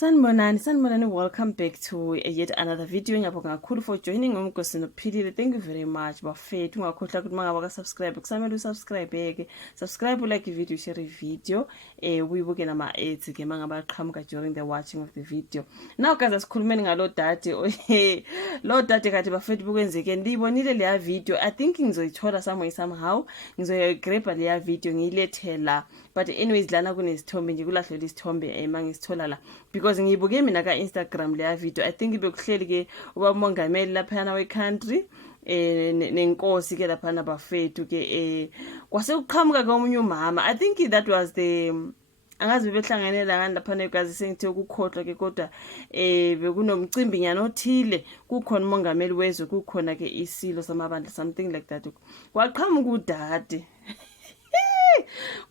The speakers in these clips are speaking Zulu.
Sanibonani, welcome back to yet another video. Ngiyabonga kakhulu for joining uMnkosi noPhilile. Thank you very much bafethu. Ungakhohlwa ukuthi mangaba ka subscribe kusamele usubscribe ke. Subscribe, like video, share video. Uyibuke nama ads ke mangaba qhamuka during the watching of the video. Now guys, asikhulumeni ngalo dade. Lo dade kade bafethu bukwenzeke. Ndiyibonile le video. I think ngizoyithola somehow. Ngizoyigrab le video ngiyilethela. But anyways lana kunesithombe nje kulahlela isithombe mangisithola la because ngiyibuke mina ka Instagram le video. I think bekuhleli ke uMongameli lapha we country nenkosi ke lapha nabafethu ke kwase uqhamuka komunye umama. I think that was the angazi bebehlanganela ngani lapha negazi sengithe ukukhohlwa ke kodwa bekunomcimbi nyana othile kukhona uMongameli wezwe kukhona ke iSilo samabandla something like that. Waqhamuka uDade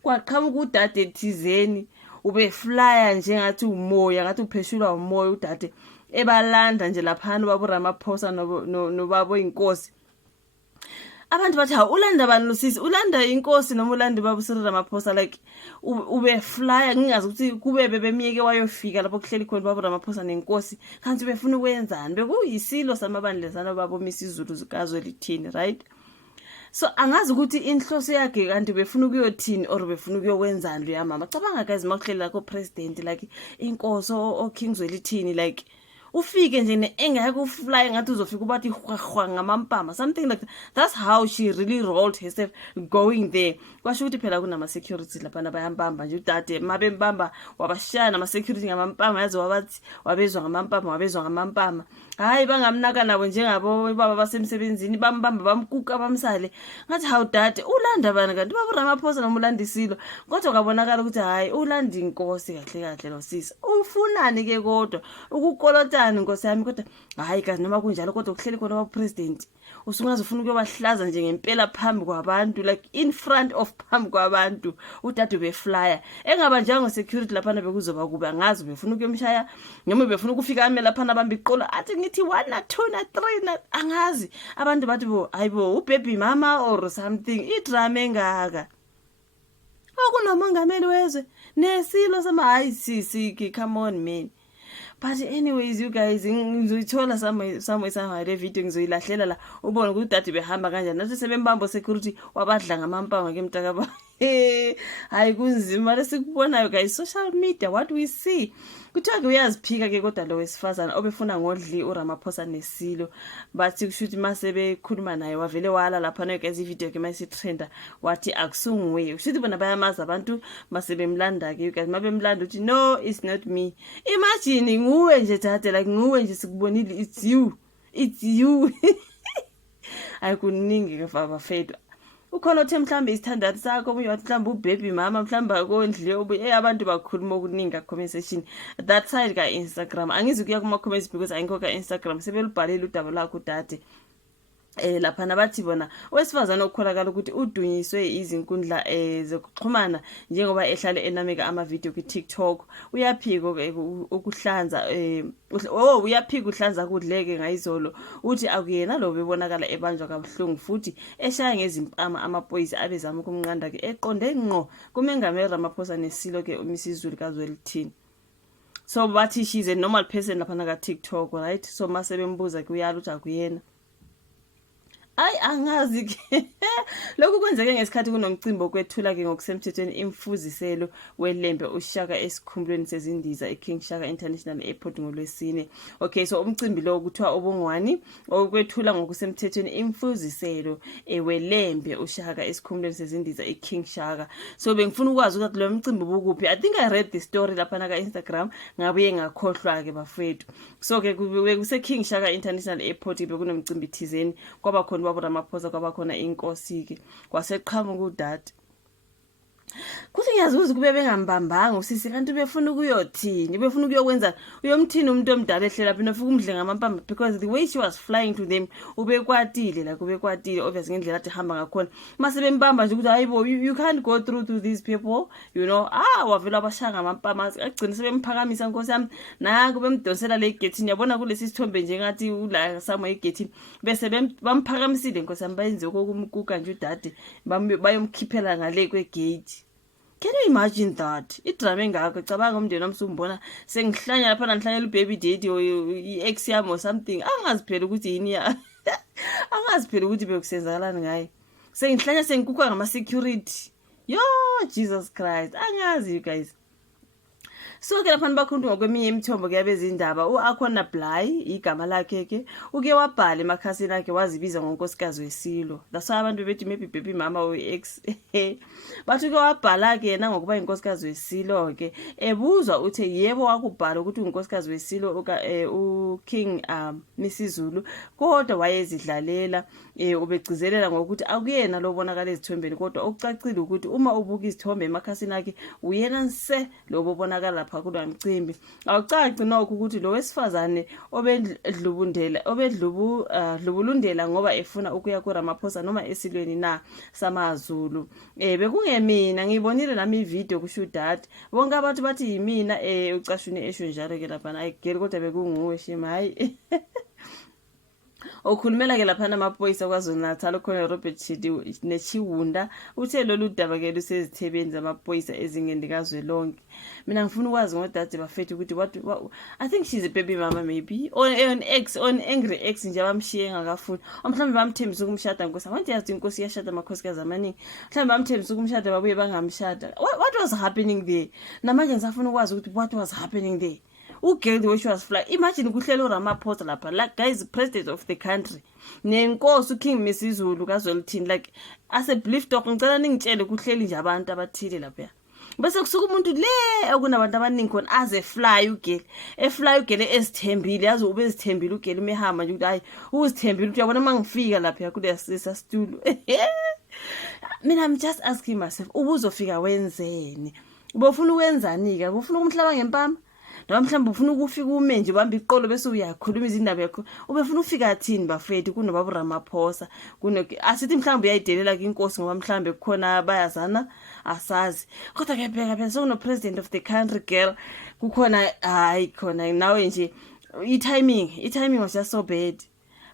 kwaqhamuka uDade thizeni ube flyer njengathi umoya ngathi upheshulwa umoya uDade ebalanda nje laphana babo Ramaphosa nobabo inkosi. Abantu bathi ha ulanda bani nosisi ulanda inkosi noma ulanda babo uCyril Ramaphosa like ube flyer ngingazi ukuthi kube bemiyeke wayofika lapho kuhleli khona babo Ramaphosa nenkosi kanti befuna ukwenzani bekuyisilo samabandla sana babo Misuzulu KaZwelithini, right? So angazi ukuthi inhloso yakhe kanti befuna ukuyothini or befuna ukuyokwenzani lo yamama. Cabanga guys makuhlela ko president like inkosi oKing KaZwelithini like ufike nje engeke ufly ngathi uzofika ubathi hwahwa ngamampama something like that. That's how she really rolled herself going there. Kwasho ukuthi phela kunama security lapha bayambamba nje uDade mabembamba wabashana ama security ngamampama yazi wabathi wabezwa ngamampama hayi bangamnaka nabo njengabo baba basemsebenzini bambamba bamkuka bamsale ngathi how Dade ulanda bani kanti baba Ramaphosa noma ulanda iSilo kodwa kwabonakala ukuthi hayi ulanda inkosi kahle lo sisi ufunani ke kodwa ukukolotana inkosi yami kodwa hayi kazi noma kunjalo kodwa kuhleli khona ba president usungaze ufuna ukuyobahlaza nje ngempela phambi kwabantu like in front of phambi kwabantu uDade beflyer engabanjanga security lapha bekuzoba kube angazi befuna ukuyomshaya noma befuna ukufika ame lapha nabamba iqolo athi ngithi 1 na 2 na 3 na angazi abantu bathi hayibo ubaby mama or something idrama engaka okunoMongameli wezwe neSilo sama hayi sisi come on man. But anyways, you guys, ngizoyithola somewhere le video ngizoyilahlela la ubone ukuthi uDade behamba kanjani nathi sebembambo security wabadla ngamampama ke mtakaba. Hayi kunzima lesikubonayo guys social media what we see. Kuthiwa ke uyaziphika ke kodwa lo wesifazana obefuna ngodli uRamaphosa neSilo bathi kushuthi mase bekhuluma naye wavele wala lapha nayo guys ivideo ke mase trenda wathi akusungiwe kushuthi bona bayamaza abantu mase bemlanda ke guys mabemlanda uthi no it's not me. Imagine nguwe nje Dade like nguwe nje sikubonile it's you. Ayikuningi ke bafethu ukhona othe mhlambe isithandathu sakho omunye wathi mhlambe ubaby mama mhlambe akondle abantu bakhuluma okuningi conversation that side ka Instagram angizi kuya kuma comments because ayikho ka Instagram sebelibhalile udaba lakho uDade lapha nabathi bona owesifazana okukholakala ukuthi udunyiswe izinkundla zokuxhumana njengoba ehlale enameka ama video ku TikTok uyaphika ukuhlanza uyaphika uhlanza kudleke ngayizolo uthi akuyena lo bebonakala ebanjwa kabuhlungu futhi eshaya ngezimpama amaphoyisa abezama ukumnqanda ke eqonde ngqo kuMongameli Ramaphosa neSilo ke uMisuzulu KaZwelithini. So bathi she's a normal person lapha na ka TikTok, right? So mase bembuza ke uyala uthi akuyena ay angazi ke lokhu kwenzeke ngeskhathi kunomcimbi okwethula ke ngokusemthethweni imfuziselo welembe uShaka esikhumbulweni sezindiza eKing Shaka International Airport ngolwesine. Okay, so umcimbi lo kuthiwa obungwani okwethula ngokusemthethweni imfuziselo welembe uShaka esikhumbulweni sezindiza eKing Shaka. So bengifuna ukwazi ukuthi lo mcimbi bukuphi. I think I read the story lapha na ka Instagram ngabuye ngakhohlwa ke bafethu. So ke kuse King Shaka International Airport bekunomcimbi thizeni kwaba khona babo Ramaphosa kwaba khona inkosi ke kwaseqhamuka uDade kuthi ngiyazuza kube bengambambanga usisi kanti befuna ukuyothini befuna ukuyokwenza uyomthini umuntu omdala ehlela phela ufika umdle ngamampamba because the way she was flying to them ubekwatile la kubekwatile obviously ngendlela athi hamba ngakhona mase bembamba nje ukuthi hayibo you can't go through to these people you know wavela abashanga ngamampama agcina sebemphakamisa inkosi yami nanku bemdonsela le gate yabona kulesi sithombe nje ngathi ula somewhere egate bese bamphakamisile inkosi yami bayenze okumkuka nje uDade bayomkhiphela ngale kwegate Can you imagine that? Idrama engakho cabanga umndeni wami usumbona sengihlanya lapha nangihlanyela ubaby daddy or i-ex yami or something. Angaziphela ukuthi yini ya. Angaziphela ukuthi bekusenzakalani ngaye. Sengihlanya sengikukwa ngama-security. Yo, Jesus Christ. Angazi you guys. So ke lapha bakhuluma ngokweminye imithombo kuyabeza indaba uAkhona Bly igama lakhe ke uke wabhala emakhasini akhe wazibiza ngonkosikazi weSilo. That's why abantu bethi maybe baby mama we-ex. Bathu ke wabhala ke yena ngokuba inkosikazi weSilo ke ebuzwa uthe yebo wakubhala ukuthi unkosikazi weSilo uKing Misuzulu kodwa wayezidlalela ubegcizelela ngokuthi akuyena lobonakala ezithombeni kodwa okucacile ukuthi uma ubuka izithombe emakhasini akhe uyena nse lobonakala lapha kunomcimbi. Awucaci nokho ukuthi lo wesifazane obedlubulundela ngoba efuna ukuya kuRamaphosa noma esilweni na samaZulu. Bekungemina ngibonile nami ivideo kusho Udade. Bonke abantu bathi yimina ucashune esho njalo ke lapha ayigeli kodwa bekunguwe shema hayi. Okhulumela ke lapha namaphoyisa kwaZulu-Natal khona Robert Chidi nechiwunda uthe lolu daba ke lusezithebeni zamaphoyisa ezingeni likazwelonke. Mina ngifuna ukwazi ngoDade bafethu ukuthi what I think she's a baby mama maybe or an ex on angry ex nje bamshiye ngakafuni. Mhlawumbe bamthembisa ukumshada nkosi. Abantu yazi inkosi iyashada amakhosikazi amaningi. Mhlawumbe bamthembisa ukumshada babuye bangamshada. What was happening there? Namanje ngisafuna ukwazi ukuthi what was happening there. uKing which was fly. Imagine kuhlela uRamaphosa lapha like guys president of the country nenkosi uKing Misuzulu KaZwelithini like as a belief talk ngicela ningitshele kuhleli nje abantu abathile lapha bese kusuka umuntu le okunabantu abaningi khona aze fly ugeli efly ugeli esithembile yazi ube ezithembile ugeli mehamba nje ukuthi hayi uzithembile ukuthi uyabona mangifika lapha kule sisa studio. Mina I'm just asking myself ubuzofika wenzeni ubofuna ukwenzani ke ubofuna ukumhlaba ngempama noma mhlawumbe ufuna ukufika ume nje bamba iqolo bese uyakhuluma izindaba yakho ubefuna ufika thini bafethu kunobaba Ramaphosa asithi mhlawumbe uyayidelela inkosi ngoba mhlawumbe kukhona bayazana asazi kodwa ke phela phela sokuno president of the country girl kukhona hayi khona nawe nje i-timing was just so bad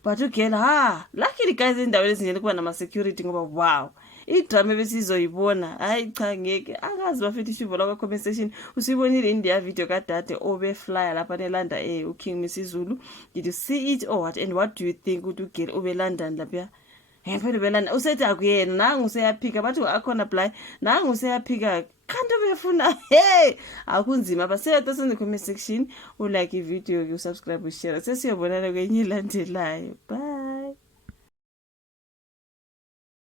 but ugela luckily guys indawo ezinjeni kuba nama security ngoba wow idrama besizoyibona hayi cha ngeke angazi bafethu ishivo la comment section usibonile India video kaDade obeflyer lapha elanda uKing Misuzulu. Did you see it or what and what do you think ukuthi ugeli obelanda lapha ngempela belanda usethi akuyena nangu useyaphika bathi Akhona Bly nangu useyaphika kanti befuna akunzima baseyathi senze comment section ulike ivideo usubscribe ushare sesiyobonana kwenye ilandelayo bye.